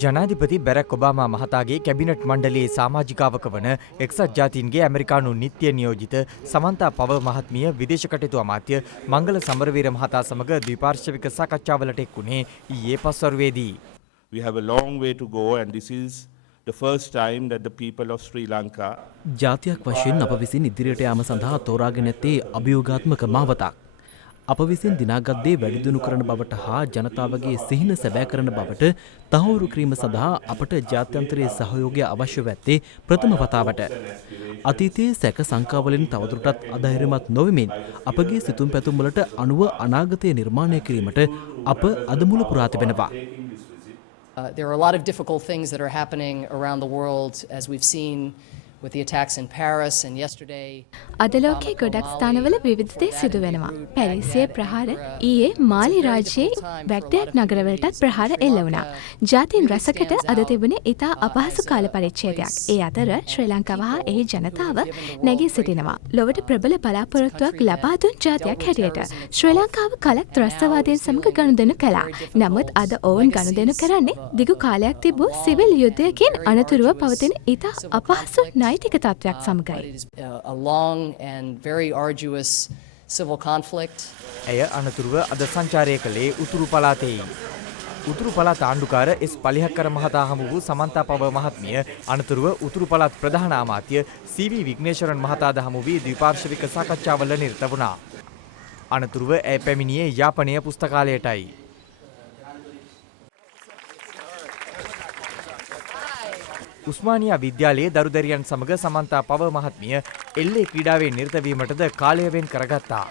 ජනාධිපති Barack Obama මහතාගේ cabinet මණ්ඩලයේ සමාජිකාවක වන එක්සත් ජාතීන්ගේ ඇමරිකානු නිත්‍ය නියෝජිත සමන්තා පව මහත්මිය විදේශ කටයුතු අමාත්‍ය මංගල සමරවීර මහතා සමග ද්විපාර්ශ්වික සාකච්ඡාවලට එක්වුණේ ඊයේ පස්වරුවේදී. We have a long way to go and this is the first time that the people of Sri Lanka ජාතියක් වශයෙන් අප විසින් ඉදිරියට යාම සඳහා තෝරාගෙන ඇත්තේ අභියෝගාත්මක මාවතක්. අප විසින් දිනාගත් දේ වැඩිදියුණු කරන බවට හා ජනතාවගේ සිහින සැබෑ කරන බවට තහවුරු කිරීම සඳහා අපට ජාත්‍යන්තරයේ සහයෝගය අවශ්‍ය වෙත්තේ ප්‍රථම වතාවට. අතීතයේ සැක සංකාවලින් තවදුරටත් අධෛර්යමත් නොවෙමින් අපගේ සිතුම් පැතුම් වලට අනුව අනාගතය නිර්මාණය කිරීමට අප අද මුල පුරා තිබෙනවා. There are a lot of difficult things that are happening around the world as we've seen with the attacks in Paris and yesterday. අද ලෝකයේ ගොඩක් ස්ථානවල විවිධ දේ සිදු වෙනවා. පැරිසියේ ප්‍රහාර ඊයේ මාලි රාජ්‍යයේ බැග්දාඩ් නගරවලටත් ප්‍රහාර එල්ල වුණා. ජාතීන් රැසකට අද තිබුණේ ඉතා අපහසු කාල පරිච්ඡේදයක්. ඒ අතර ශ්‍රී ලංකාව හා එහි ජනතාව නැගී සිටිනවා. ලොවට ප්‍රබල බලාපොරොත්තුවක් ලබා දුන් ජාතියක් හැටියට ශ්‍රී ලංකාව කලක් ත්‍රස්තවාදයෙන් සමග ගනුදෙනු කළා. නමුත් අද ඔවුන් ගනුදෙනු කරන්නේ දිගු කාලයක් තිබූ සිවිල් යුද්ධයකින් අනතුරුව පවතින ඉතා අපහසු නෛතික තත්ත්වයක් සමගයි. A long and very arduous civil conflict. ඇය අනතුරුව අද සංචාරය කළේ උතුරු පළාතෙහි. උතුරු පළාත් ආණ්ඩුකාර එස් පලිහක්කර මහතා හමු වූ සමන්තා පව මහත්මිය අනතුරුව උතුරු පළාත් ප්‍රධාන අමාත්‍ය සී.වී. විග්නේශ්වරන් මහතාද හමු වී ද්විපාර්ශ්වික සාකච්ඡාවල නිරත වුණා. අනතුරුව ඇය පැමිණියේ යාපනය පුස්තකාලයටයි. උස්මානියා විද්‍යාලයේ දරුදැරියන් සමග සමන්තා පව මහත්මිය එල්ලේ ක්‍රීඩාවේ නිරත වීමටද කාලය වෙන් කරගත්තා.